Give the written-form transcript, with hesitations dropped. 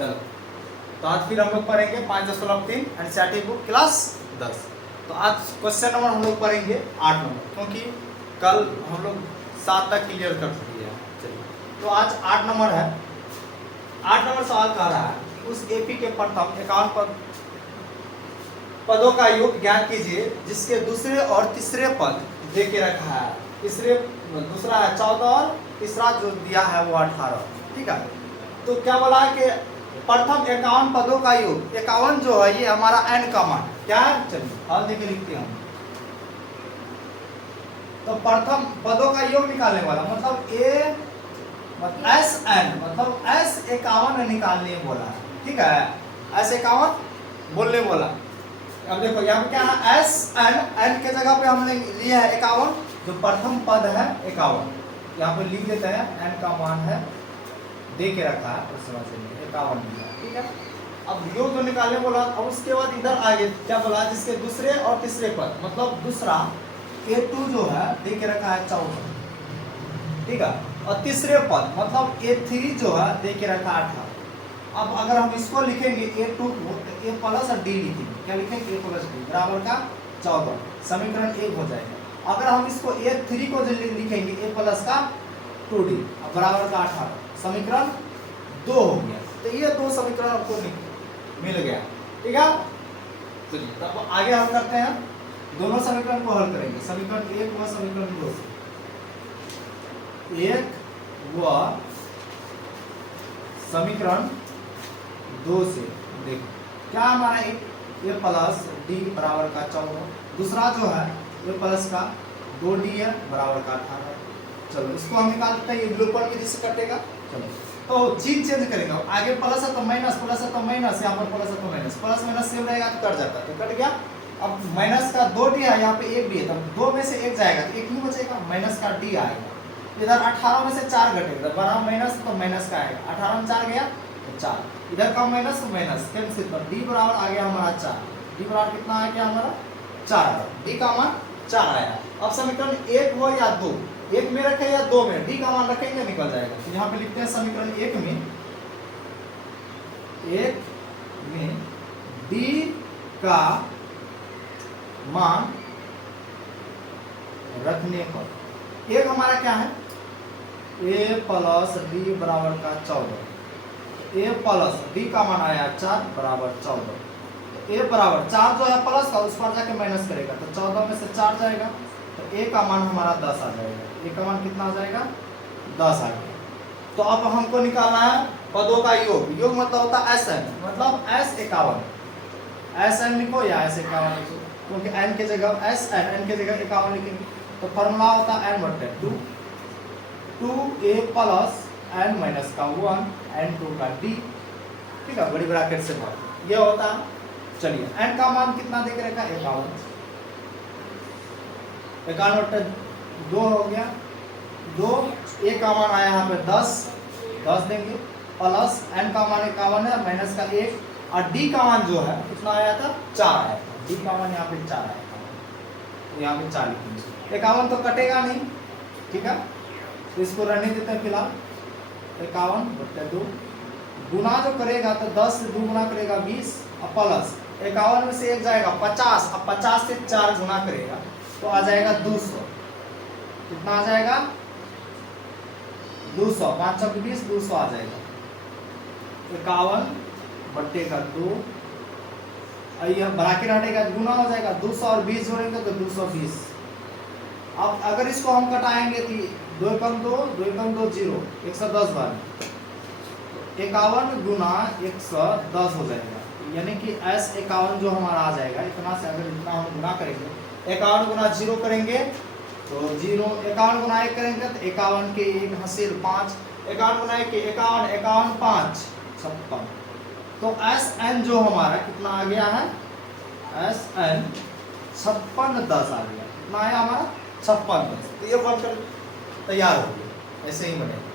चलो, तो आज फिर हम लोग पढ़ेंगे 5.3 एनसीईआरटी बुक क्लास 10। तो आज क्वेश्चन नंबर हम लोग पढ़ेंगे 8 नंबर, क्योंकि कल हम लोग 7 तक क्लियर कर चुके हैं। चलिए, तो आज 8 नंबर है। 8 नंबर सवाल कह रहा है कि उस एपी के प्रथम 51 पदों का योग ज्ञात कीजिए जिसके दूसरे और तीसरे पद दे के रखा है। दूसरा है 14 और तीसरा जो दिया है वो 18। ठीक है, तो क्या बोला है कि प्रथम 51 पदों का योग, 51 जो है ये हमारा n का मान क्या है। चलिए हल देके लिखते हैं। तो प्रथम पदों का योग निकालने वाला मतलब एस एन, मतलब एस 51 निकालने बोला है। ठीक है, एस 51 बोलने बोला। अब देखो यहाँ पे क्या है, एस एन, एन के जगह पे हमने लिया है 51, जो प्रथम पद है 51, यहाँ पे लिख देते हैं। एन का मान है दे के रखा है प्रश्न से 51 लिया। ठीक है, अब योग तो निकालने बोला। अब उसके बाद इधर आगे क्या बोला, जिसके दूसरे और तीसरे पद, मतलब दूसरा A2 जो है दे के रखा है 14। ठीक है, और तीसरे पद मतलब A3 जो है दे के रखा है 18। अब अगर हम इसको लिखेंगे A2 को, तो A प्लस और D लिखेंगे। क्या लिखेंगे, A प्लस D बराबर का 14, समीकरण 1 हो जाएगा। अगर हम इसको A3 को लिखेंगे A प्लस का 2D बराबर का 18, समीकरण 2 हो गया। तो ये दो समीकरण आपको मिल गया। ठीक है, चलिए तब आगे हम करते हैं, दोनों समीकरण को हल करेंगे। समीकरण 1 व समीकरण 2 से, 1 व समीकरण 2 से देखो क्या हमारा A प्लस D बराबर का 14, दूसरा जो है A प्लस का 2D है बराबर का 18। चलो इसको हम निकाल देते हैं, ये विलोपन विधि से कटेगा। चलो तो चीज चेंज करेंगे, आगे प्लस है तो माइनस, प्लस है तो माइनस, यहाँ पर प्लस है तो माइनस, प्लस माइनस सेम रहेगा तो कट जाता है, तो कट गया। अब माइनस का 2D है, यहाँ पे 1 भी है, तो 2 में से 1 जाएगा तो 1 नहीं बचेगा, माइनस का D आएगा। इधर 18 में से 4 घटेगा, बड़ा माइनस तो माइनस का आएगा, 18 में 4 गया तो 4, इधर का माइनस माइनस कैंसिल, तो D बराबर आ गया हमारा 4। D बराबर कितना आ गया हमारा 4, D का मान 4 आया। अब समीकरण 1 हो या 2, 1 में रखे या 2 में, D का मान रखेंगे निकल जाएगा। तो यहाँ पे लिखते हैं समीकरण 1 में D का मान रखने पर एक हमारा क्या है, A प्लस D बराबर का 14, A प्लस D का मान आया 4 बराबर 14। तो A बराबर 4 जो है प्लस का, उस पर जाके माइनस करेगा तो 14 में से 4 जाएगा, तो A का मान हमारा 10 आ जाएगा। A का मान कितना आ जाएगा, 10 आ गया। तो अब हमको निकालना है पदों का योग। योग मतलब होता है SN, मतलब S 51, SN लिखो या S 51 लिखो, क्योंकि n के जगह SN, n के जगह 51 लिखेंगे। तो फॉर्मूला होता है n बटे 2, 2A प्लस n माइनस का 1, n2 का D। ठीक है, बड़ी ब्रैकेट से बात ये होता है। चलिए n का मान कितना दे के रखा, 51, 51 बटे 2 हो गया 2। A का मान आया यहाँ पे 10 देंगे, प्लस n का मान 51 है, माइनस का 1, और D का मान जो है कितना आया था, 4 आया था। D का मान यहाँ पे 4 आया था, तो यहाँ पे 4 लिखेंगे। 51 तो कटेगा नहीं, ठीक है, तो इसको रहने देते हैं फिलहाल। 51 बटे 2 गुना जो करेगा तो 10 से 2 गुना करेगा 20, और प्लस 51 में से 1 जाएगा 50, अब 50 से 4 गुना करेगा तो आ जाएगा 200। कितना आ जाएगा, 200, 5 चौक 20, 200 आ जाएगा। 51 बट्टे का 2, ब्रैकेट हटेगा गुना हो जाएगा, 200 और 20 जोड़ेंगे तो 220। अब अगर इसको हम कटाएंगे तो 2 कम 2, 2 कम 2 0, 110 बार 51 गुना 110 हो जाएगा, यानी कि S 51 जो हमारा आ जाएगा। इतना से अगर इतना हम गुना करेंगे, 51 गुना 0 करेंगे तो 0, 51 गुना 1 करेंगे तो 51 के 1 हासिल 5, 51 गुना 1 के 51, 51 5 56। तो SN जो हमारा कितना आ गया है, SN 56 10 आ गया। कितना आया हमारा 56 10। तो ये बनकर तैयार हो गया, ऐसे ही बनेगा।